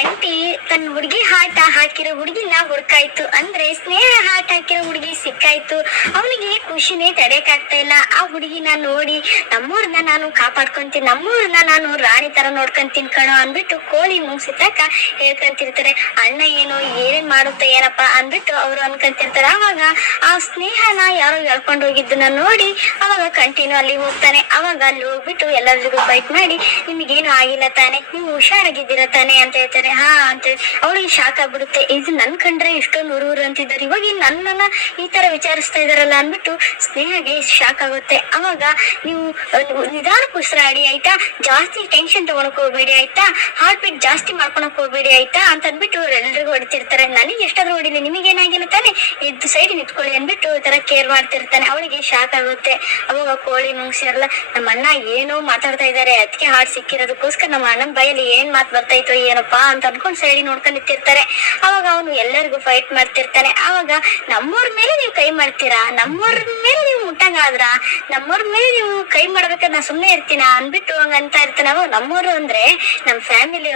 ಗಂಟಿ ತನ್ನ ಹುಡುಗಿ ಹಾಟ ಹಾಕಿರೋ ಹುಡುಗಿನ ಹುಡ್ಕಾಯ್ತು. ಅಂದ್ರೆ ಸ್ನೇಹ ಹಾಟ ಹಾಕಿರೋ ಹುಡುಗಿ ಸಿಕ್ಕಾಯ್ತು. ಅವನಿಗೆ ಖುಷಿನೇ ತಡೆಯಕಾಗ್ತಾ ಇಲ್ಲ. ಆ ಹುಡುಗಿನ ನೋಡಿ ನಮ್ಮೂರ್ನ ನಾನು ಕಾಪಾಡ್ಕೊಂತೀನಿ ನಮ್ಮೂರ್ನ ನಾನು ರಾಣಿ ತರ ನೋಡ್ಕೊಂತೀನಿ ಕಣೋ ಅಂದ್ಬಿಟ್ಟು ಕೋಳಿ ಮುಗಿಸಿದಾಗ ಹೇಳ್ಕೊಂತಿರ್ತಾರೆ. ಅಣ್ಣ ಏನು, ಏನೇನ್ ಮಾಡುತ್ತೆ ಏನಪ್ಪ? ಅಂದ್ಬಿಟ್ಟು ಅವ್ರು ಅನ್ಕೊಂತಿರ್ತಾರೆ. ಅವಾಗ ಆ ಸ್ನೇಹನ ಯಾರೋ ಹೇಳ್ಕೊಂಡು ಹೋಗಿದ್ದನ್ನ ನೋಡಿ ಅವಾಗ ಕಂಟಿನ್ಯೂ ಅಲ್ಲಿ ಹೋಗ್ತಾನೆ. ಅವಾಗ ಅಲ್ಲಿ ಹೋಗ್ಬಿಟ್ಟು ಎಲ್ಲರಿಗೂ ಫೈಟ್ ಮಾಡಿ, ನಿಮಗೇನು ಆಗಿಲ್ಲ ತಾನೆ, ನೀವು ಹುಷಾರಾಗಿದ್ದೀರ ತಾನೆ? ಅಂತ ಹೇಳ್ತಾರೆ. ಹಾ ಅಂತ ಅವಳಿಗೆ ಶಾಕ್ ಆಗ್ಬಿಡುತ್ತೆ. ಇದು ನನ್ ಕಂಡ್ರೆ ಇಷ್ಟೊಂದು ಊರು ಅಂತಿದ್ದಾರೆ. ಇವಾಗ ನನ್ನನ್ನ ಈ ತರ ವಿಚಾರಿಸ್ತಾ ಇದಾರಲ್ಲ ಅಂದ್ಬಿಟ್ಟು ಸ್ನೇಹಗೆ ಶಾಕ್ ಆಗುತ್ತೆ. ಅವಾಗ ನೀವು ನಿಧಾನಕ್ಕೆ ನಿಧಾನ ಉಸಿರಾಡಿ ಆಯ್ತಾ? ಜಾಸ್ತಿ ಟೆನ್ಷನ್ ತಗೊಳಕ್ ಹೋಗ್ಬೇಡಿ, ಆಯ್ತಾ? ಹಾರ್ಟ್ ಬೀಟ್ ಜಾಸ್ತಿ ಮಾಡ್ಕೊಳಕ್ ಹೋಗ್ಬೇಡಿ, ಆಯ್ತಾ? ಅಂತ ಅಂದ್ಬಿಟ್ಟು ಎಲ್ರಿಗೂ ಹೊಡಿತಿರ್ತಾರೆ. ನನಗೆ ಎಷ್ಟಾದ್ರೂ ಹೊಡಿಲಿ ನಿಮಗೇನಾಗಿಲ್ಲ ತಾನೆ? ಇದ್ದು ಸೈಡ್ ನಿಂತ್ಕೊಳ್ಳಿ ಅಂದ್ಬಿಟ್ಟು ತರ ಕೇರ್ ಮಾಡ್ತಿರ್ತಾನೆ. ಅವಳಿಗೆ ಶಾಕ್ ಆಗುತ್ತೆ. ಅವಾಗ ಕೋಳಿ ಮುಂಗ್ಸಿರಲ್ಲ ನಮ್ಮ ಅಣ್ಣ ಏನೋ ಮಾತಾಡ್ತಾ ಇದಾರೆ ಅದಕ್ಕೆ ಹಾಡ್ ಸಿಕ್ಕಿರೋದಕ್ಕೋಸ್ಕರ ನಮ್ಮ ಅಣ್ಣನ ಬಾಯಲ್ಲಿ ಏನ್ ಮಾತು ಬರ್ತಾಯ್ತೋ ಏನಪ್ಪಾ? ಅಂತ ಅನ್ಕೊಂಡ್ ಸೈಡಿ ನೋಡ್ಕೊಂಡಿರ್ತಾರೆ ಅವಾಗ ಅವನು ಎಲ್ಲರಿಗೂ ಫೈಟ್ ಮಾಡ್ತಿರ್ತಾನೆ. ಅವಾಗ ನಮ್ಮವ್ರ ಮೇಲೆ ನೀವು ಕೈ ಮಾಡ್ತೀರಾ? ನಮ್ಮವ್ರ ಮೇಲೆ ನೀವು ಮುಟ್ಟಂಗಾದ್ರ? ನಮ್ಮವ್ರ ಮೇಲೆ ನೀವು ಕೈ ಮಾಡ್ಬೇಕಾದ್ರೆ ನಾ ಸುಮ್ಮನೆ ಇರ್ತೀನ? ಅನ್ಬಿಟ್ಟು ಹಂಗ ಅಂತ ಇರ್ತಾನೆ. ಅವಾಗ ನಮ್ಮವ್ರು ಅಂದ್ರೆ ನಮ್ ಫ್ಯಾಮಿಲಿ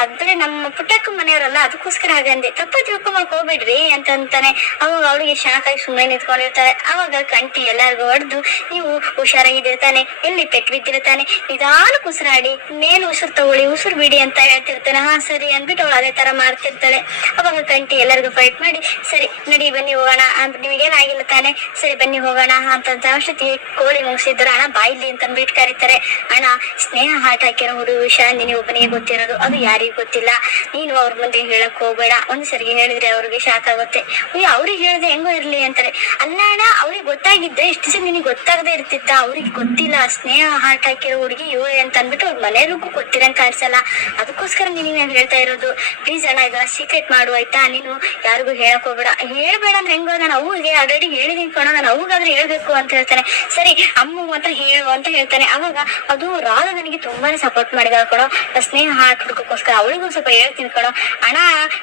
ಅದ್ರೆ ನಮ್ಮ ಪುಟ್ಟಕ್ಕ ಮನೆಯವರಲ್ಲ. ಅದಕ್ಕೋಸ್ಕರ ಹಾಗಂದೆ ತಪ್ಪ ತಿಳ್ಕೊಂಬಕ್ ಹೋಗ್ಬೇಡ್ರಿ ಅಂತ ಅಂತಾನೆ. ಅವಾಗ ಅವಳಿಗೆ ಶಾಖಾಗಿ ಸುಮ್ಮನೆ ನಿಂತ್ಕೊಂಡಿರ್ತಾರೆ. ಅವಾಗ ಕಂಟಿ ಎಲ್ಲಾರ್ಗು ಹೊಡೆದು ನೀವು ಹುಷಾರಾಗಿದ್ದಿರ್ತಾನೆ. ಎಲ್ಲಿ ಪೆಟ್ಟು ಬಿದ್ದಿರ್ತಾನೆ. ನಿಧಾನಕ್ಕೆ ಉಸಿರಾಡಿ ಮೇಲೆ ಉಸಿರು ತಗೊಳ್ಳಿ, ಉಸಿರು ಬಿಡಿ ಅಂತ ಹೇಳ್ತಿರ್ತಾನೆ. ಹಾ ಅಂದ್ಬಿಟ್ಟು ಅವಳು ಅದೇ ತರ ಮಾಡ್ತಿರ್ತಾಳೆ. ಅವಾಗ ಕಂಟಿ ಎಲ್ಲರಿಗೂ ಫೈಟ್ ಮಾಡಿ, ಸರಿ, ನಡಿ ಬನ್ನಿ ಹೋಗೋಣ ಅಂತ ನಿಮಗೇನಾಗಿಲ್ಲ ತಾನೆ. ಸರಿ, ಬನ್ನಿ ಹೋಗೋಣ ಅಂತ ಕೋಳಿ ಮುಗಿಸಿದ್ರು. ಅಣ್ಣ ಬಾಯಿಲಿ ಅಂತ ಅಂದ್ಬಿಟ್ಟು ಕರೀತಾರೆ. ಅಣ್ಣ, ಸ್ನೇಹ ಹಾಟ್ ಹಾಕಿರೋ ಹುಡುಗ ನಿನಗೆ ಒಬ್ಬನಿಗೆ ಗೊತ್ತಿರೋದು. ಅದು ಯಾರಿಗೂ ಗೊತ್ತಿಲ್ಲ. ನೀನು ಅವ್ರ ಮುಂದೆ ಹೇಳಕ್ ಹೋಗ್ಬೇಡ. ಒಂದ್ ಸರಿಗೆ ಹೇಳಿದ್ರೆ ಅವ್ರಿಗೆ ಶಾಕ್ ಆಗುತ್ತೆ. ಅವ್ರಿಗೆ ಹೇಳಿದ್ರೆ ಹೆಂಗೋ ಇರ್ಲಿ, ಅಂತಾರೆ. ಅಲ್ಲ ಅಣ್ಣ, ಅವ್ರಿಗೆ ಗೊತ್ತಾಗಿದ್ದೆ, ಇಷ್ಟು ದಿವಸ ನಿನಗೆ ಗೊತ್ತಾಗದೆ ಇರ್ತಿತ್ತ? ಅವ್ರಿಗೆ ಗೊತ್ತಿಲ್ಲ. ಸ್ನೇಹ ಹಾಟ್ ಹಾಕಿರೋ ಹುಡುಗಿ ಇವಳೆ ಅಂತ ಅಂದ್ಬಿಟ್ಟು ಅವ್ರ ಮನೆಯವ್ರಿಗೂ ಗೊತ್ತಿರಂಗ್ ಕಾಣಿಸಲ್ಲ. ಅದಕ್ಕೋಸ್ಕರ ನಾನು ಹೇಳ್ತಾ ಇರೋದು ಪ್ಲೀಸ್ ಅಣ್ಣ ಇದು ಸೀಕ್ರೆಟ್ ಮಾಡು, ಆಯ್ತಾ? ನೀನು ಯಾರಿಗೂ ಹೇಳಕ್ ಹೋಗ್ಬೇಡ. ಹೇಳ್ಬೇಡ ಅಂದ್ರೆ ಹೆಂಗೋ, ನಾನು ಅವ್ಗೆ ಆಲ್ರೆಡಿ ಹೇಳಿದೀನಿ ಕಣ, ನಾನು ಅವ್ಗಾದ್ರೆ ಹೇಳ್ಬೇಕು ಅಂತ ಹೇಳ್ತಾನೆ. ಸರಿ, ಅಮ್ಮ ಮಾತ್ರ ಹೇಳು ಅಂತ ಹೇಳ್ತಾನೆ. ಅವಾಗ ಅದು ರಾಧ ನನಗೆ ತುಂಬಾನೇ ಸಪೋರ್ಟ್ ಮಾಡಿದ ಕಣೋ. ಸ್ನೇಹ ಹಾಟ್ ಹುಡುಕೋಸ್ಕರ ಅವಳಿಗೂ ಸ್ವಲ್ಪ ಹೇಳ್ತೀನಿ ಕಣೋ. ಅಣ್ಣ,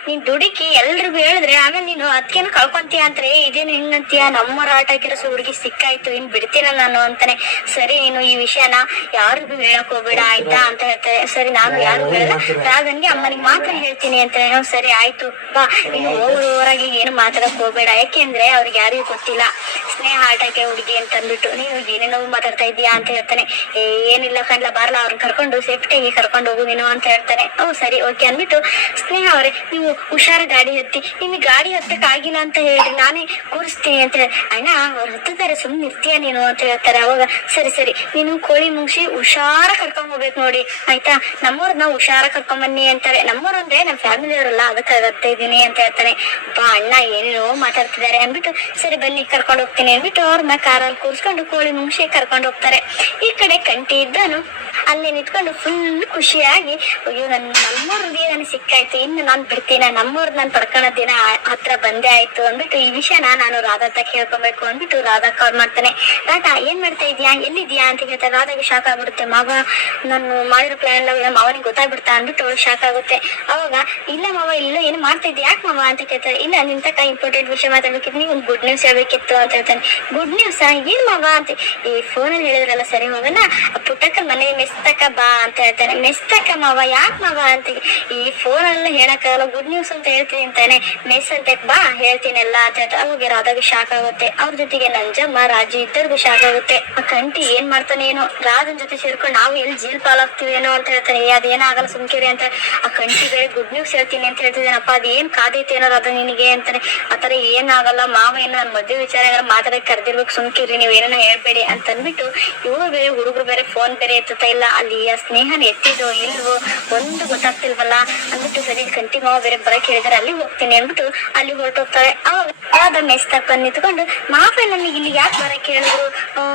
ನೀನ್ ದುಡುಕಿ ಎಲ್ರಿಗೂ ಹೇಳಿದ್ರೆ, ಆಮೇಲೆ ನೀನು ಅದಕ್ಕೇನು ಕಳ್ಕೊಂತೀಯ ಅಂದ್ರೆ ಇದೇನು ಹೆಂಗಂತೀಯ? ನಮ್ಮ ರಾಟ್ ಹಾಕಿರೋ ಹುಡುಗಿ ಸಿಕ್ಕಾಯ್ತು, ಇನ್ ಬಿಡ್ತೀನ ನಾನು ಅಂತಾನೆ. ಸರಿ, ನೀನು ಈ ವಿಷಯನ ಯಾರಿಗೂ ಹೇಳಕ್ ಹೋಗ್ಬೇಡ, ಆಯ್ತಾ? ಅಂತ ಹೇಳ್ತಾರೆ ಸರಿ, ನಾನು ಯಾರು ಹೇಳಲ್ಲ. ರಾಧನ್ಗೆ ಅಮ್ಮನಿಗೆ ಮಾತ್ರ ಹೇಳ್ತೀನಿ ಅಂತ ಸರಿ ಆಯ್ತು. ಬಾ. ನೀನು ಓವರ್ ಓವರ್ ಏನು ಮಾತಾಡಕ್ ಹೋಗ್ಬೇಡ. ಯಾಕೆಂದ್ರೆ ಅವ್ರಿಗೆ ಯಾರಿಗೂ ಗೊತ್ತಿಲ್ಲ. ಸ್ನೇಹ ಆಟಕ್ಕೆ ಹುಡುಗಿ ಅಂತ ಅಂದ್ಬಿಟ್ಟು ನೀನು ಏನೇನೋ ಮಾತಾಡ್ತಾ ಇದೀಯಾ ಅಂತ ಹೇಳ್ತಾನೆ. "ಏ, ಏನಿಲ್ಲ ಕಣ್ಲ ಬಾರ್ಲ ಅವ್ರನ್ನ ಕರ್ಕೊಂಡು ಸೇಫ್ಟಿಯಾಗಿ ಕರ್ಕೊಂಡು ಹೋಗು ನೀನು ಅಂತ ಹೇಳ್ತಾನೆ. ಓ ಸರಿ ಓಕೆ ಅಂದ್ಬಿಟ್ಟು ಸ್ನೇಹ ಅವರೇ ನೀವು ಹುಷಾರ ಗಾಡಿ ಹತ್ತಿ ನಿಮಗೆ ಗಾಡಿ ಹತ್ತಕ್ ಆಗಿಲ್ಲ ಅಂತ ಹೇಳಿ ನಾನೇ ಕೂರಿಸ್ತೀನಿ ಅಂತ ಹೇಳಿ. ಅಣ್ಣ ಅವ್ರು ಹತ್ತಿದ್ದಾರೆ ಸುಮ್ಮನೆ ಇರ್ತೀಯ ನೀನು? ಅಂತ ಹೇಳ್ತಾರೆ. ಅವಾಗ ಸರಿ ಸರಿ ನೀನು ಕೋಳಿ ಮುಗಿಸಿ ಹುಷಾರ ಕರ್ಕೊಂಡ್ ಹೋಗ್ಬೇಕು ನೋಡಿ. ಆಯ್ತಾ? ನಮ್ಮವ್ರನ್ನ ಹುಷಾರ ಕರ್ಕೊಂಡ್ ಬನ್ನಿ ಅಂತಾರೆ ನಮ್ಮವ್ರು ಅಂದ್ರೆ ನಮ್ಮ ಫ್ಯಾಮಿಲಿ ಅವರಲ್ಲ ಅದಕ್ಕೆ ಬರ್ತಾ ಇದ್ದೀನಿ ಅಂತ ಹೇಳ್ತಾನೆ. ಬಾ ಅಣ್ಣ ಏನೋ ಮಾತಾಡ್ತಿದ್ದಾರೆ. ಅಂದ್ಬಿಟ್ಟು, ಸರಿ ಬನ್ನಿ, ಕರ್ಕೊಂಡು ಹೋಗ್ತೀನಿ. ಅಂದ್ಬಿಟ್ಟು ಅವ್ರನ್ನ ಕಾರಲ್ಲಿ ಕೂರಿಸ್ಕೊಂಡು, ಕೋಳಿ ಮುಂಚೆ ಕರ್ಕೊಂಡು ಹೋಗ್ತಾರೆ. ಈ ಕಡೆ ಕಂಟಿ ಇದ್ದನು ಅಲ್ಲಿ ನಿಂತ್ಕೊಂಡು ಫುಲ್ ಖುಷಿಯಾಗಿ, ಅಯ್ಯೋ ನನ್ನ ನಮ್ಮೂರ್ ನನಗೆ ಸಿಕ್ಕಾಯ್ತು? ಇನ್ನು ನಾನು ಬಿಡ್ತೀನಿ ನಮ್ಮೂರ್ ನಾನು ಪಡ್ಕೊಳ್ಳೋ ದಿನ ಹತ್ರ ಬಂದೇ ಆಯ್ತು ಅಂದ್ಬಿಟ್ಟು, ಈ ವಿಷಯನ ನಾನು ರಾಧಾ ಹತ್ರ ಕೇಳ್ಕೊಬೇಕು ಅಂದ್ಬಿಟ್ಟು ರಾಧಾ ಕಾಲ್ ಮಾಡ್ತಾನೆ. ರಾಧಾ, ಏನ್ ಮಾಡ್ತಾ ಇದೀಯಾ? ಎಲ್ಲಿದ್ಯಾ? ಅಂತ ಕೇಳ್ತಾರೆ ರಾಧಾಗೆ ಶಾಕ್ ಆಗ್ಬಿಡುತ್ತೆ. ಮಗ ನಾನು ಮಾಡಿರೋ ಪ್ಲಾನ್ ಎಲ್ಲ ನಮ್ಮ ಮಾವನಿಗೆ ಗೊತ್ತಾಗ್ಬಿಡ್ತಾ? ಅಂದ್ಬಿಟ್ಟು ಶಾಕ್ ಆಗುತ್ತೆ. ಅವಾಗ, ಇಲ್ಲ ಮಾವ, ಇಲ್ಲ, ಏನು ಮಾಡ್ತಾ ಇದ್ಯಾ? ಯಾಕೆ ಮಾವ? ಅಂತ ಕೇಳ್ತಾರೆ. ಇಲ್ಲ ನಿಂತ ತಕ್ಕ ಇಂಪಾರ್ಟೆಂಟ್ ವಿಷಯ ಮಾತಾಡ್ಬೇಕಿದ್ ನೀವು ಒಂದು ಗುಡ್ ನ್ಯೂಸ್ ಹೇಳ್ಬೇಕಿತ್ತು ಅಂತ ಹೇಳ್ತಾನೆ. ಗುಡ್ ನ್ಯೂಸ್ ಏನ್ ಮಾವ? ಅಂತ. ಈ ಫೋನಲ್ಲಿ ಹೇಳಿದ್ರಲ್ಲ ಸರಿ ಮಗನ ಪುಟ್ಟಕ್ಕ ಮನೆ ಮೆಸ್ ತಕ ಬಾ ಅಂತ ಹೇಳ್ತಾನೆ ಮೆಸ್ ತಕ ಮಾವ ಯಾಕೆ ಮಾವ ಅಂತ ಈ ಫೋನ್ ಅಲ್ಲಿ ಹೇಳಕ್ಕಾಗಲ್ಲ. ಗುಡ್ ನ್ಯೂಸ್ ಅಂತ ಹೇಳ್ತೀನಿ ಅಂತಾನೆ. ಮೆಸ್ ಅಂತ ಬಾ ಹೇಳ್ತೀನಲ್ಲ ಅಂತ ಹೇಳ್ತಾ ಅವಾಗ ರಾಧಾಗ ಶಾಕ್ ಆಗುತ್ತೆ. ಅವ್ರ ಜೊತೆಗೆ ನಂಜಮ್ಮ, ರಾಜು ಇದ್ದರಿಗೂ ಶಾಕ್ ಆಗುತ್ತೆ. ಆ ಕಂಟಿ ಏನ್ ಮಾಡ್ತಾನೆ ಏನೋ, ರಾಧನ್ ಜೊತೆ ಸೇರ್ಕೊಂಡು ನಾವು ಎಲ್ಲಿ ಜೀಲ್ ಪಾಲಾಗ್ತೀವೇನೋ ಅಂತ ಹೇಳ್ತಾನೆ. ಏ ಅದೇನಾಗಲ್ಲ ಸುಮ್ಕಿರಿ ಅಂತ. ಆ ಕಂಟಿ ಬೇರೆ ಗುಡ್ ನ್ಯೂಸ್ ಹೇಳ್ತೀನಿ ಅಂತ ಹೇಳ್ತಿದ್ದಾನಪ್ಪ. ಅದೇನ್ ಕಾದೈತೆ ಏನೋ ರಾಧ ನಿನಗೆ ಅಂತಾನೆ. ಆತರ ಏನಾಗಲ್ಲ ಮಾವ ಏನೋ ನನ್ನ ಮದ್ವೆ ವಿಚಾರ ಏನಾರ ಮಾತಾಡಕ್ ಕರ್ದಿರ್ಬೇಕು ಸುಮ್ಕಿರಿ, ನೀವ್ ಏನೇನೋ ಹೇಳ್ಬೇಡಿ ಅಂತ ಅಂದ್ಬಿಟ್ಟು ಇವ್ರು ಬೇರೆ, ಹುಡುಗರು ಬೇರೆ ಫೋನ್ ಬೇರೆ ಎತ್ತುತ್ತಾ ಇಲ್ಲ. ಅಲ್ಲಿ ಆ ಸ್ನೇಹನ ಎತ್ತಿದೋ ಇಲ್ವೋ ಒಂದು ಗೊತ್ತಾಗ್ತಿಲ್ವಲ್ಲ? ಅಂದ್ಬಿಟ್ಟು ಸರಿ ಕಂಟಿ ಮಾವ ಬೇರೆ ಬರಕ್ ಹೇಳಿದಾರೆ ಅಲ್ಲಿ ಹೋಗ್ತೀನಿ ಅಂದ್ಬಿಟ್ಟು ಅಲ್ಲಿ ಹೊರಟೋಗ್ತಾರೆ. ಅವಾಗ ಮೆಸ್ ತಕ್ಕ ನಿಂತ್ಕೊಂಡು ಮಾವ ನನಗೆ ಇಲ್ಲಿ ಯಾಕೆ ಬರಕ್ ಹೇಳಿದ್ರು?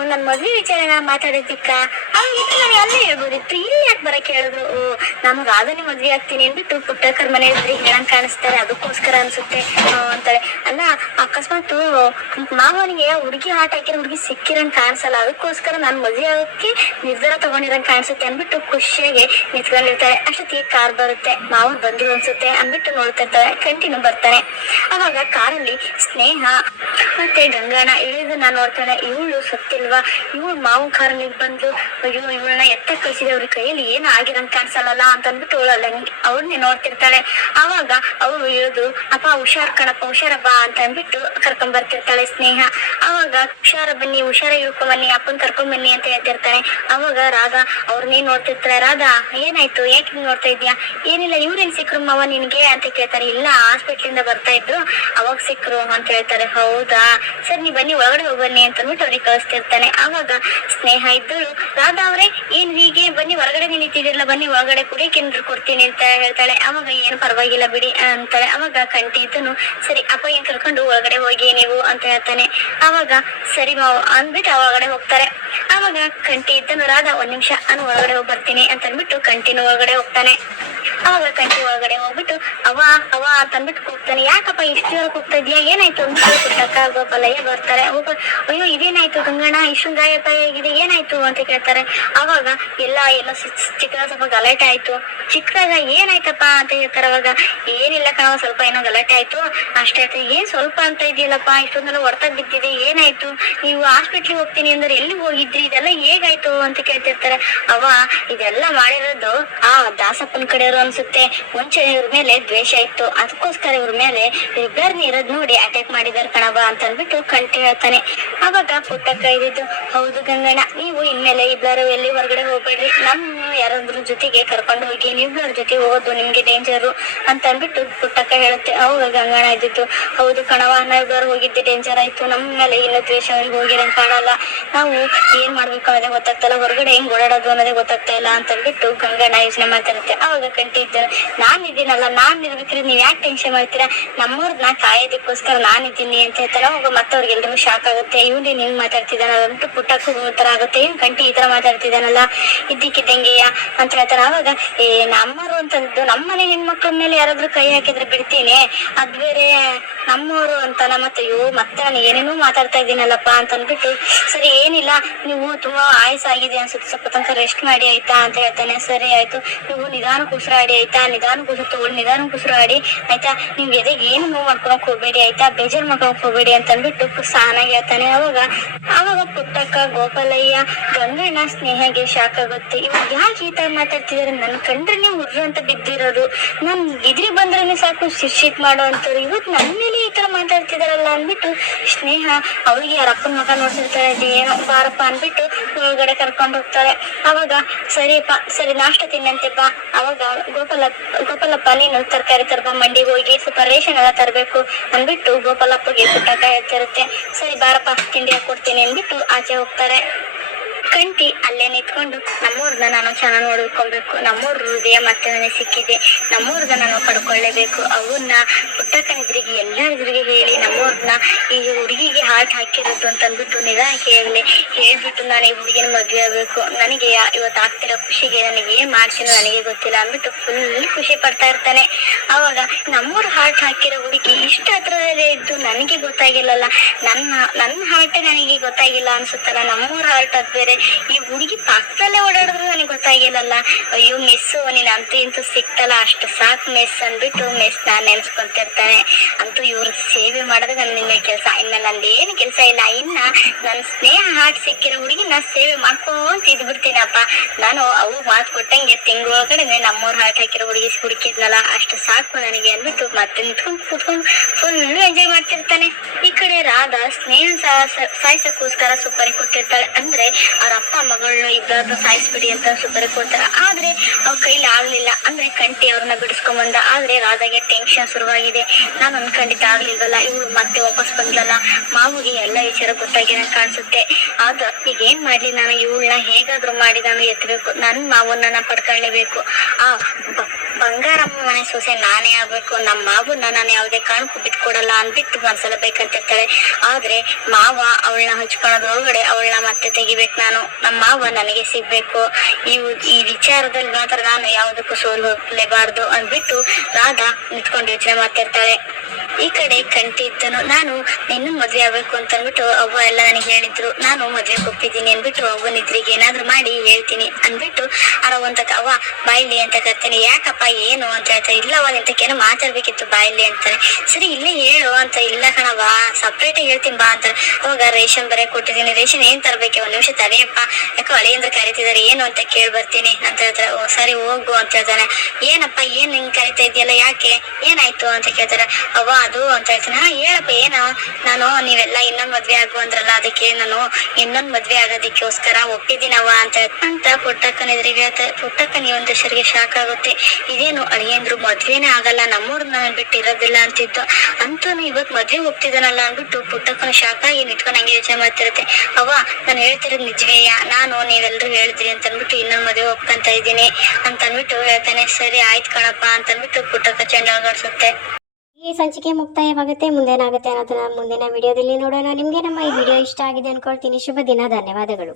ನನ್ನ ನನ್ ಮದ್ವೆ ವಿಚಾರ ನಾ ಮಾತಾಡಿದ್ದಕ್ಕ ಅವಾಗ ನಾನು ಅಲ್ಲೇ ಹೇಳ್ಬೋದಿತ್ತು. ಇಲ್ಲಿ ಯಾಕೆ ಬರಕ್ ಹೇಳಿದ್ರು? ಓ, ನಾನು ರಾಧನೆ ಮದ್ವೆ ಆಗ್ತೀನಿ ಅಂದ್ಬಿಟ್ಟು ಪುಟ್ಟಕ್ಕರ್ ಮನೆ ಇದ್ರೆ ಹೇಳಂಗ್ ಕಾಣಿಸ್ತಾರೆ ಅದಕ್ಕೋಸ್ಕರ ಅನ್ಸುತ್ತೆ ಆ, ಅಂತಾಳೆ ಅಲ್ಲ ಅಕಸ್ಮಾತ್ ಮಾವನಿಗೆ ಹುಡುಗಿ ಆಟ ಹಾಕಿರೋ ಹುಡುಗಿ ಸಿಕ್ಕಿರಂಗ್ ಕಾಣಿಸಲ್ಲ ಅದಕ್ಕೋಸ್ಕರ ನಾನು ಮದ್ವೆ ಆಗೋಕ್ಕೆ ನಿರ್ಧಾರ ತಗೊಂಡಿರಂಗ್ ಕಾಣಿಸುತ್ತೆ ಅಂದ್ಬಿಟ್ಟು ಖುಷಿಯಾಗಿ ನಿಂತ್ಕೊಂಡಿರ್ತಾರೆ. ಅಷ್ಟೊತ್ತಿಗೆ ಕಾರ್ ಬರುತ್ತೆ. ಮಾವನ್ ಬಂದ್ರು ಅನ್ಸುತ್ತೆ ಅಂದ್ಬಿಟ್ಟು ನೋಡ್ತಿರ್ತಾರೆ ಕಂಟಿನ್ಯೂ ಬರ್ತಾರೆ. ಅವಾಗ ಕಾರಲ್ಲಿ ಸ್ನೇಹ ಮತ್ತೆ ಗಂಗಾಣ ಇಳಿದನ್ನ ನೋಡ್ತಾನೆ. ಇವಳು ಸತ್ತಿಲ್ವಾ? ಇವಳು ಮಾವು ಕಾರಲ್ಲಿ ಬಂದು ಅಯ್ಯೋ, ಇವಳನ್ನ ಎತ್ತ ಕಳಿಸಿದ. ಅವ್ರ ಕೈಯಲ್ಲಿ ಏನು ಆಗಿರಂಗ್ ಕಾಣಿಸಲ್ಲ ಅಂತ ಅಂದ್ಬಿಟ್ಟು ಅವಳಲ್ಲ ಅವ್ರನ್ನೇ ನೋಡ್ತಿರ್ತಾಳೆ. ಅವಾಗ ಅವಳು ಇಳಿದು ಅಪ್ಪ, ಹುಷಾರ್ ಕಣಪ್ಪ ಹುಷಾರಪ್ಪ ಅಂತ ಅಂದ್ಬಿಟ್ಟು ಕರ್ಕೊಂಡ್ ಬರ್ತಿರ್ತಾಳೆ ಸ್ನೇಹ. ಅವಾಗ, ಹುಷಾರ ಬನ್ನಿ ಹುಷಾರ ಇಳ್ಕೊಂಡ್ ಬನ್ನಿ, ಅಪ್ಪನ್ ಕರ್ಕೊಂಡ್ ಬನ್ನಿ ಅಂತ ಹೇಳ್ತಿರ್ತಾನೆ ಅವಾಗ ರಾಧಾ ಅವ್ರನ್ನೇ ನೋಡ್ತಿರ್ತಾರೆ. ರಾಧಾ, ಏನಾಯ್ತು? ಯಾಕೆ ನೀನ್ ನೋಡ್ತಾ ಇದ್ಯಾ ಏನಿಲ್ಲ ಇವ್ರೇನ್ ಸಿಕ್ರು ಮಾವ ನಿನ್ಗೆ ಅಂತ ಕೇಳ್ತಾರೆ. ಇಲ್ಲ ಹಾಸ್ಪಿಟ್ಲಿಂದ ಬರ್ತಾ ಇದ್ರು. ಅವಾಗ ಸಿಕ್ರು ಅಂತ ಹೇಳ್ತಾರೆ. ಹೌದಾ? ಸರಿ, ನೀವ್ ಬನ್ನಿ, ಒಳಗಡೆ ಹೋಗಿ ಅಂತ ಅಂದ್ಬಿಟ್ಟು ಅವ್ರಿಗೆ ಕಳಿಸ್ತಿರ್ತಾನೆ. ಅವಾಗ ಸ್ನೇಹ ಇದ್ದಳು. ರಾಧಾ ಅವ್ರೆ, ಏನ್ ಹೀಗೆ? ಬನ್ನಿ, ಹೊರಗಡೆ ನಿಂತಿದಿರಲ್ಲ ಬನ್ನಿ, ಒಳಗಡೆ ಕುಡಿಯಕ್ಕೆ ಏನಾದ್ರು ಕೊಡ್ತೀನಿ ಅಂತ ಹೇಳ್ತಾಳೆ. ಅವಾಗ ಏನ್ ಪರವಾಗಿಲ್ಲ ಬಿಡಿ ಅಂತಾಳೆ. ಅವಾಗ ಕಂಟಿ ಇದ್ದನು, ಸರಿ ಅಪ್ಪ ಏನ್ ಕರ್ಕೊಂಡು ಒಳಗಡೆ ಹೋಗಿ ನೀವು ಅಂತ ಹೇಳ್ತಾನೆ. ಅವಾಗ ಸರಿ ಮಾವ ಅಂದ್ಬಿಟ್ಟು ಒಳಗಡೆ ಹೋಗ್ತಾರೆ. ಅವಾಗ ಕಂಟಿ ಇದ್ದನು, ರಾಧಾ, ಒಂದ್ ನಿಮಿಷ ಒಳಗಡೆ ಹೋಗಿ ಬರ್ತೀನಿ ಅಂತ ಅಂದ್ಬಿಟ್ಟು ಕಂಟಿನ್ಯೂ ಒಳಗಡೆ ಹೋಗ್ತಾನೆ. ಅವಾಗ ಕಂಟಿ ಒಳಗಡೆ ಹೋಗ್ಬಿಟ್ಟು ಅವ್ವ ಅವ್ವ ತಂದ್ಬಿಟ್ಟು ಕೂಗ್ತಾನೆ. ಯಾಕಪ್ಪ ಇಷ್ಟು ಜೋರ ಕೂಗ್ತಾ ಇದೀಯಾ? ಏನಾಯ್ತು? ಅಂತ ಪುಟ್ಟಕ್ಕ ಗೋಪಾಲಯ್ಯ ಬರ್ತಾರೆ. ಹೋಗ, ಅಯ್ಯೋ, ಇದೇನಾಯ್ತು ಗಂಗಣ್ಣ? ಇಷ್ಟು ಆಗಿದೆ. ಏನಾಯ್ತು ಅಂತ ಕೇಳ್ತಾರೆ. ಅವಾಗ ಎಲ್ಲ ಎಲ್ಲ ಚಿಕ್ಕದಾಗ ಸ್ವಲ್ಪ ಗಲಾಟೆ ಆಯ್ತು. ಚಿಕ್ಕದಾಗ ಏನಾಯ್ತಪ್ಪ ಅಂತ ಹೇಳ್ತಾರೆ ಅವಾಗ. ಏನಿಲ್ಲ ಕಣವ ಸ್ವಲ್ಪ ಏನೋ ಗಲಾಟೆ ಆಯ್ತು. ಅಷ್ಟೇ ಆಯ್ತು. ಏನ್ ಸ್ವಲ್ಪ ಅಂತ ಇದೆಯಲ್ಲಪ್ಪ? ಇಷ್ಟೊಂದೆಲ್ಲ ಹೊಡ್ತಾ ಬಿದ್ದಿದೆ. ಏನಾಯ್ತು? ನೀವು ಹಾಸ್ಪಿಟ್ಲಿಗೆ ಹೋಗ್ತೀನಿ ಅಂದ್ರೆ ಎಲ್ಲಿ ಹೋಗಿದ್ರಿ? ಇದೆಲ್ಲ ಹೇಗಾಯ್ತು ಅಂತ ಕೇಳ್ತಿರ್ತಾರೆ. ಅವ ಇದೆಲ್ಲ ಮಾಡಿರೋದು ಆ ದಾಸಪ್ಪನ ಕಡೆಯವರು ಅನ್ಸುತ್ತೆ. ಮುಂಚೆ ಇವ್ರ ಮೇಲೆ ದ್ವೇಷ ಇತ್ತು. ಅದಕ್ಕೋಸ್ಕರ ಇವ್ರ ಮೇಲೆ ಇಬ್ಬರನ್ನ ಇರೋದ್ ನೋಡಿ ಅಟ್ಯಾಕ್ ಮಾಡಿದಾರೆ ಕಣವ ಅಂತ ಅಂದ್ಬಿಟ್ಟು ಕಂಠ ಹೇಳ್ತಾನೆ. ಅವಾಗ ಪುಟ್ಟಕ್ಕ ಇದ್ದಿದ್ದು ಹೌದು ಗಂಗಣ್ಣ, ನೀವು ಇನ್ಮೇಲೆ ಇಬ್ಬರು ಎಲ್ಲಿ ಹೊರಗಡೆ ಹೋಗ್ಬೇಡ್ರಿ? ನಮ್ಮ ಯಾರಾದ್ರೂ ಜೊತೆಗೆ ಕರ್ಕೊಂಡು ಹೋಗಿ ನೀವ್ಗಳ ಜೊತೆ ಹೋಗೋದು ನಿಮ್ಗೆ ಡೇಂಜರು ಅಂತ ಅಂದ್ಬಿಟ್ಟು ಪುಟ್ಟಕ್ಕ ಹೇಳುತ್ತೆ. ಅವಾಗ ಗಂಗಣ್ಣ ಇದ್ದಿತ್ತು ಹೌದು ಕಣವ ನಾವಿಬ್ಬರು ಹೋಗಿದ್ದೆ ಡೇಂಜರ್ ಆಯ್ತು. ನಮ್ಮ ಮೇಲೆ ಇನ್ನೂ ದ್ವೇಷ ಅವ್ರಿಗೆ ಹೋಗಿರಂಗ್ ಕಾಣಲ್ಲ. ನಾವು ಏನ್ ಮಾಡ್ಬೇಕು ಅನ್ನೋದೇ ಗೊತ್ತಾಗ್ತಲ್ಲ ಹೊರಗಡೆ ಹೆಂಗ್ ಓಡಾಡೋದು ಅನ್ನೋದೇ ಗೊತ್ತಾಗ್ತಾ ಇಲ್ಲ. ಅಂತ ಅಂದ್ಬಿಟ್ಟು ಗಂಗಣ್ಣ ಯೋಚನೆ ಮಾಡ್ತಿರುತ್ತೆ ಅವಾಗ ಕಂಟಿ ಇದ್ದಾರೆ ನಾನ್ ಇದ್ದೀನಲ್ಲ, ನಾನ್ ನೀವು ನೀವ್ ಯಾಕೆ ಟೆನ್ಷನ್ ಮಾಡ್ತೀರಾ? ನಮ್ಮವ್ರನ್ನ ಕಾಯೋದಕ್ಕೋಸ್ಕರ ನಾನ್ ಇದ್ದೀನಿ ಅಂತ ಹೇಳ್ತಾರೆ. ಅವಾಗ ಮತ್ತವ್ರಿಗೆಲ್ರಿಗೂ ಶಾಕ್ ಆಗುತ್ತೆ. ಇವ್ನೇ ಹಿಂಗ್ ಮಾತಾಡ್ತಿದ್ದಾನಲ್ಲ ಅಂದ್ಬಿಟ್ಟು ಪುಟ್ಟಕ್ಕೂ ಆಗುತ್ತೆ. ಏನ್ ಕಂಟಿ ಈ ತರ ಮಾತಾಡ್ತಿದ್ದಾನಲ್ಲ? ಇದ್ದಕ್ಕಿದ್ದಂಗೆಯ? ಅಂತ ಹೇಳ್ತಾರೆ. ಅವಾಗ ಏ ನಮ್ಮರು ಅಂತಂದು, ನಮ್ಮನೆ ಹೆಣ್ಮಕ್ಳ ಮೇಲೆ ಯಾರಾದ್ರೂ ಕೈ ಹಾಕಿದ್ರೆ ಬಿಡ್ತೀನಿ. ಅದ್ ಬೇರೆ ನಮ್ಮವರು ಅಂತಾನ. ಮತ್ತೆ, ಅಯ್ಯೋ, ಮತ್ತೆ ನಾನು ಏನೇನೋ ಮಾತಾಡ್ತಾ ಇದ್ದೀನಲ್ಲಪ್ಪ ಅಂತ ಅಂದ್ಬಿಟ್ಟು, ಸರಿ, ಏನಿಲ್ಲ, ನೀವು ತುಂಬಾ ಆಗಿದೆ ಅನ್ಸುತ್ತೆ. ಸ್ವಲ್ಪ ತನಕ ರೆಸ್ಟ್ ಮಾಡಿ, ಆಯ್ತಾ? ಅಂತ ಹೇಳ್ತಾನೆ. ಸರಿ, ಆಯ್ತು. ನೀವು ನಿಧಾನಕ್ಕೆ ಉಸಿರಾಡಿ ಆಯ್ತಾ? ನಿಧಾನಕ್ಕೆ ಉಸಿರು ತಗೊಳ್ಳಿ, ನಿಧಾನಕ್ಕೆ ಉಸಿರಾಡಿ ಆಯ್ತಾ? ನೀವು ಎದೆಗೆ ಏನು ನೋವು ಮಾಡ್ಕೊಳಕ್ ಹೋಗ್ಬೇಡಿ, ಆಯ್ತಾ? ಬೇಜಾರ್ ಮಾಡ್ಕೊಳಕ್ ಹೋಗ್ಬೇಡಿ ಅಂತ ಅಂದ್ಬಿಟ್ಟು ಸಹನಾಗಿ ಹೇಳ್ತಾನೆ. ಅವಾಗ ಅವಾಗ ಪುಟ್ಟಕ್ಕ, ಗೋಪಾಲಯ್ಯ, ಗಂಗಣ್ಣ ಸ್ನೇಹಗೆ ಶಾಕ್ ಆಗುತ್ತೆ ಇವಾಗ ಯಾಕೆ ಈ ತರ ಮಾತಾಡ್ತಿದಾರೆ ನನ್ ಕಂಡ್ರೆ ಉರ್ರು ಅಂತ ಬಿದ್ದಿರೋದು. ನನ್ ಇದ್ರಿ ಬಂದ್ರೆ ಸಾಕು ಶಿಕ್ಷಿತ್ ಮಾಡೋ ಅಂತವ್ರು ಇವತ್ತು ನನ್ ಮೇಲೆ ಈ ತರ ಮಾತಾಡ್ತಿದಾರಲ್ಲ ಅಂದ್ಬಿಟ್ಟು, ಸ್ನೇಹ, ಅವ್ರಿಗೆ ಯಾರ ಅಪ್ಪನ ಮಗ ನೋಡ್ತಿರ್ತಾರೆ ಏನೋ ಬಾರಪ್ಪ ಅಂದ್ಬಿಟ್ಟು ಒಳಗಡೆ ಕರ್ಕೊಂಡು ಹೋಗ್ತಾಳೆ. ಅವಾಗ ಸರಿಪ್ಪ ಸರಿ, ನಾಷ್ಟ ತಿನ್ನಂತೆಪ್ಪ ಅವಾಗ ಗೋಪಾಲ, ಗೋಪಾಲಪ್ಪ, ನೀನು ತರಕಾರಿ ತರಬ ಮಂಡಿಗೆ ಹೋಗಿ ಸ್ವಲ್ಪ ರೇಷನ್ ಎಲ್ಲ ತರಬೇಕು. ಅಂದ್ಬಿಟ್ಟು ಗೋಪಾಲಪ್ಪಗೆ ಪುಟ್ಟಕ್ಕ ಹೇಳ್ತಿರುತ್ತೆ ಸರಿ, ಬಾರಪ್ಪ, ತಿಂಡಿ ಹಾಕೊಡ್ತೀನಿ ಅಂದ್ಬಿಟ್ಟು ಆಚೆ ಹೋಗ್ತಾರೆ. ಕಂಟಿ ಅಲ್ಲೇ ನಿಂತ್ಕೊಂಡು ನಮ್ಮೂರ್ನ ನಾನು ಚೆನ್ನಾಗಿ ನೋಡ್ಕೊಬೇಕು ನಮ್ಮೂರ್ ಹೃದಯ ಮತ್ತೆ ನನಗೆ ಸಿಕ್ಕಿದೆ ನಮ್ಮೂರ್ನ ನಾನು ಪಡ್ಕೊಳ್ಳೇಬೇಕು ಅವನ್ನ ಎಲ್ಲ ಎದುರಿಗೆ ಹೇಳಿ ನಮ್ಮೂರ್ನ ಈ ಹುಡುಗಿಗೆ ಹಾರ್ಟ್ ಹಾಕಿರೋದು ಅಂತ ಅಂದ್ಬಿಟ್ಟು ನಿಧಾನ ಹೇಳಿ ಹೇಳ್ಬಿಟ್ಟು ನಾನು ಈ ಹುಡುಗಿನ ಮದ್ವೆ ಆಗ್ಬೇಕು ನನಗೆ ಇವತ್ತು ಆಗ್ತಿರೋ ಖುಷಿಗೆ ನನಗೆ ಏನ್ ಮಾಡ್ತೀನೋ ನನಗೆ ಗೊತ್ತಿಲ್ಲ ಅಂದ್ಬಿಟ್ಟು ಫುಲ್ ಖುಷಿ ಪಡ್ತಾ ಇರ್ತಾನೆ ಅವಾಗ ನಮ್ಮೂರ್ ಹಾರ್ಟ್ ಹಾಕಿರೋ ಹುಡುಗಿ ಇಷ್ಟು ಹತ್ರದಲ್ಲೇ ಇದ್ದು ನನಗೆ ಗೊತ್ತಾಗಿಲ್ಲಲ್ಲ ನನ್ನ ನನ್ನ ಹಾರ್ಟ್ ನನಗೆ ಗೊತ್ತಾಗಿಲ್ಲ ಅನ್ಸುತ್ತಲ್ಲ ನಮ್ಮೂರ್ ಹಾರ್ಟ್ ಅದ್ ಬೇರೆ ಈ ಹುಡುಗಿ ಪಕ್ಕದಲ್ಲೇ ಓಡಾಡಿದ್ರು ನನಗೆ ಗೊತ್ತಾಗಿಲ್ಲಲ್ಲ ಅಯ್ಯೋ ಮಿಸ್ಸು ನೀನು ಅಂತೂ ಇಂತೂ ಸಿಕ್ತಲ್ಲ, ಅಷ್ಟು ಸಾಕು ಮಿಸ್ ಅಂದ್ಬಿಟ್ಟು ಮಿಸ್ ನಾನ್ ನೆನ್ಸ್ಕೊಂತಿರ್ತಾನೆ. ಅಂತೂ ಇವ್ರ ಸೇವೆ ಮಾಡಿದ್ರೆ ನನ್ನ ಕೆಲಸ, ಇನ್ನು ನಂದು ಏನು ಕೆಲಸ ಇಲ್ಲ, ಇನ್ನ ನನ್ನ ಸ್ನೇಹ ಹಾಟ್ ಸಿಕ್ಕಿರೋ ಹುಡುಗಿ ನಾ ಸೇವೆ ಮಾಡ್ಕೊಂತ ಇದ್ಬಿಡ್ತೀನಪ್ಪ ನಾನು ಅವು ಮಾತು ಕೊಟ್ಟಂಗೆ ತಿಂಗಳೊಳಗಡೆ ನಮ್ಮೂರ ಹಾಟ್ ಹಾಕಿರೋ ಹುಡುಗಿ ಹುಡುಕಿದ್ನಲ್ಲ, ಅಷ್ಟು ಸಾಕು ನನಗೆ ಅಂದ್ಬಿಟ್ಟು ಮತ್ತೆ ನಿಂತ್ಕೊಂಡು ಕೂತ್ಕೊಂಡು ಫುಲ್ ಎಂಜಾಯ್ ಮಾಡ್ತಿರ್ತಾನೆ. ಈ ಕಡೆ ರಾಧಾ ಸ್ನೇಹ ಸಾಯಿಸಕ್ಕೋಸ್ಕರ ಸುಪಾರಿ ಕೊಟ್ಟಿರ್ತಾಳೆ ಅಂದ್ರೆ ಅವ್ರ ಅಪ್ಪ ಮಗಳನ್ನ ಇಬ್ಬರನ್ನು ಸಾಯಿಸ್ಬಿಡಿ ಅಂತ ಸುಪರಿ ಕೊಡ್ತಾರೆ. ಆದ್ರೆ ಅವ್ರ ಕೈಲಿ ಆಗ್ಲಿಲ್ಲ. ಅಂದ್ರೆ ಕಂಟಿ ಅವ್ರನ್ನ ಬಿಡಿಸ್ಕೊಂಬಂದ. ಆದ್ರೆ ರಾಧಾಗೆ ಟೆನ್ಷನ್ ಶುರುವಾಗಿದೆ. ನಾನು ಅನ್ಕೊಂಡಿದ್ದ ಆಗ್ಲಿಲ್ವಲ್ಲ, ಇವಳು ಮತ್ತೆ ವಾಪಸ್ ಬಂದ್ಲಲ್ಲ? ಮಾವುಗೆ ಎಲ್ಲ ವಿಚಾರ ಗೊತ್ತಾಗಿರೋ ಕಾಣಿಸುತ್ತೆ. ಅದು ಈಗ ಏನ್ ಮಾಡ್ಲಿ ನಾನು? ಇವಳನ್ನ ಹೇಗಾದ್ರೂ ಮಾಡಿ ನಾನು ಎತ್ತಬೇಕು ನನ್ ಮಾವನ್ನ ನಾನು ಪಡ್ಕೊಳ್ಳೇಬೇಕು ಆ ಬಂಗಾರಮ್ಮ ಮನೆ ಸೊಸೆ ನಾನೇ ಆಗ್ಬೇಕು. ನಮ್ಮ ಮಾವನ್ನ ನಾನು ಯಾವುದೇ ಕಾರಣಕ್ಕೂ ಬಿಟ್ಕೊಡಲ್ಲ ಅಂದ್ಬಿಟ್ಟು ಮನ್ಸಲ್ಲ ಬೇಕಂತಿರ್ತಾಳೆ. ಆದ್ರೆ ಮಾವ ಅವಳನ್ನ ಹಚ್ಕೊಳೋದ್ರೊಳಗಡೆ ಅವಳನ್ನ ಮತ್ತೆ ತೆಗಿಬೇಕು ನಾನು. ನಮ್ಮ ಮಾವ ನನಗೆ ಸಿಗ್ಬೇಕು. ಈ ಈ ವಿಚಾರದಲ್ಲಿ ಮಾತ್ರ ನಾನು ಯಾವುದಕ್ಕೂ ಸೋಲು ಹೋಗ್ಲೇಬಾರ್ದು ಅನ್ಬಿಟ್ಟು ರಾಧಾ ನಿಂತ್ಕೊಂಡು ಯೋಚನೆ ಮಾಡ್ತಿರ್ತಾಳೆ. ಈ ಕಡೆ ಕಂಠಿ ನಾನು, ನಿನ್ನ ಮದ್ವೆ ಆಗ್ಬೇಕು ಅಂತ ಅಂದ್ಬಿಟ್ಟು ಅವ್ವ ಎಲ್ಲ ನನಗೆ ಹೇಳಿದ್ರು. ನಾನು ಮದ್ವೆ ಒಪ್ಪಿದ್ದೀನಿ ಅಂದ್ಬಿಟ್ಟು ಅವ್ವನ ಇದ್ರಿಗೆ ಏನಾದ್ರು ಮಾಡಿ ಹೇಳ್ತೀನಿ. ಅಂದ್ಬಿಟ್ಟು ಅರವಂತ ಅವ್ವ ಬಾಯಿಲಿ ಅಂತ ಕರ್ತಾನೆ. ಯಾಕಪ್ಪ, ಏನು? ಅಂತ ಹೇಳ್ತಾರೆ ಇಲ್ಲ ಅವ್ ನಿಂತಕ್ಕೇನೋ ಮಾತಾಡ್ಬೇಕಿತ್ತು. ಬಾಯಿಲಿ ಅಂತಾನೆ. ಸರಿ, ಇಲ್ಲೇ ಹೇಳು ಅಂತ, ಇಲ್ಲ ಕಣವ ಸಪ್ರೇಟ್ ಹೇಳ್ತೀನಿ ಬಾ ಅಂತ ಅವಾಗ ರೇಷನ್ ಬರೇ ಕೊಟ್ಟಿದ್ದೀನಿ. ರೇಷನ್ ಏನ್ ತರಬೇಕು? ಒಂದ್ ನಿಮಿಷ ತಡೆಯಪ್ಪ ಯಾಕೋ ಹಳೆಯಿಂದ ಕರಿತಿದಾರೆ ಏನು ಅಂತ ಕೇಳಿ ಬರ್ತೀನಿ ಅಂತ ಹೇಳ್ತಾರೆ ಓ, ಸರಿ, ಹೋಗು ಅಂತ ಹೇಳ್ತಾನೆ. ಏನಪ್ಪ, ಏನ್ ಹಿಂಗ್ ಕರಿತಾ ಇದೆಯಲ್ಲ, ಯಾಕೆ? ಏನಾಯ್ತು? ಅಂತ ಕೇಳ್ತಾರೆ. ಅವ್ವ ಅದು ಅಂತ ಹೇಳ್ತೀನಿ. ಹಾ, ಹೇಳಪ್ಪ, ಏನು? ನಾನು, ನೀವೆಲ್ಲ ಇನ್ನೊಂದ್ ಮದ್ವೆ ಆಗು ಅಂದ್ರಲ್ಲ, ಅದಕ್ಕೆ ನಾನು ಇನ್ನೊಂದ್ ಮದ್ವೆ ಆಗೋದಕ್ಕೋಸ್ಕರ ಒಪ್ಪಿದ್ದೀನವ ಅಂತ ಅಂತ ಪುಟ್ಟಕ್ಕನ ಎದುರಿಗೆ ಹೇಳ್ತಾರೆ ಪುಟ್ಟಕ್ಕ ನೀವೊಂದಷ್ಟರಿಗೆ ಶಾಕ್ ಆಗುತ್ತೆ. ಇದೇನು ಅಳಿಯಂದ್ರು ಮದ್ವೆನೇ ಆಗಲ್ಲ, ನಮ್ಮೂರ್ನ ಬಿಟ್ಟು ಇರೋದಿಲ್ಲ ಅಂತಿದ್ದು. ಅಂತೂ ಇವತ್ ಮದ್ವೆ ಹೋಗ್ತಿದ್ದಾನಲ್ಲ ಅಂದ್ಬಿಟ್ಟು ಪುಟ್ಟಕ್ಕನ ಶಾಕ್ ಆಗಿ ನಿಂತ್ಕೊಂಡು ಹಂಗೆ ಯೋಚನೆ ಮಾಡ್ತಿರುತ್ತೆ. ಅವ ನಾನು ಹೇಳ್ತಿರೋದು ನಿಜವೇಯ? ನಾನು ನೀವೆಲ್ಲರೂ ಹೇಳಿದ್ರಿ ಅಂತ ಅಂದ್ಬಿಟ್ಟು ಇನ್ನೊಂದ್ ಮದ್ವೆ ಒಪ್ಕೊಂತ ಇದ್ದೀನಿ ಅಂತ ಅಂದ್ಬಿಟ್ಟು ಹೇಳ್ತಾನೆ. ಸರಿ, ಆಯ್ತು ಕಣಪ್ಪ ಅಂತ ಪುಟ್ಟಕ್ಕ ಚೆಂಡಾಗಾಡ್ಸುತ್ತೆ ಈ ಸಂಚಿಕೆ ಮುಕ್ತಾಯವಾಗುತ್ತೆ. ಮುಂದೇನಾಗುತ್ತೆ ಅನ್ನೋದನ್ನ ಮುಂದಿನ ವಿಡಿಯೋದಲ್ಲಿ ನೋಡೋಣ. ನಿಮಗೆ ನಮ್ಮ ಈ ವಿಡಿಯೋ ಇಷ್ಟ ಆಗಿದೆ ಅನ್ಕೊಳ್ತೀನಿ. ಶುಭ ದಿನ. ಧನ್ಯವಾದಗಳು.